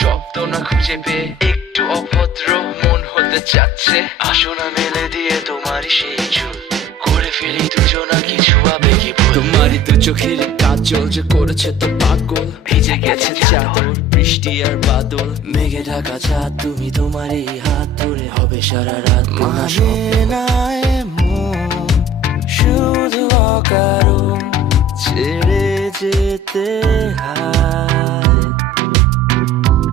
শব্দ না খুঁজে পেয়ে একটু অভদ্র মন হতে চাচ্ছে। আসো না মেলে দিয়ে তোমারই সেই চুল, করে ফেলি দুজনা কিছু আবেগী ভুল। তোমারই দু চোখের কাজল যে করেছে তো পাগল, ভিজে গেছে চাদর বৃষ্টি আর বাদল। মেঘে ঢাকা চাঁদ তুমি তোমারই হাত ধরে হবে সারা রাত। মানে না এমন শুধু অকারণ ছেড়ে যেতে হয়।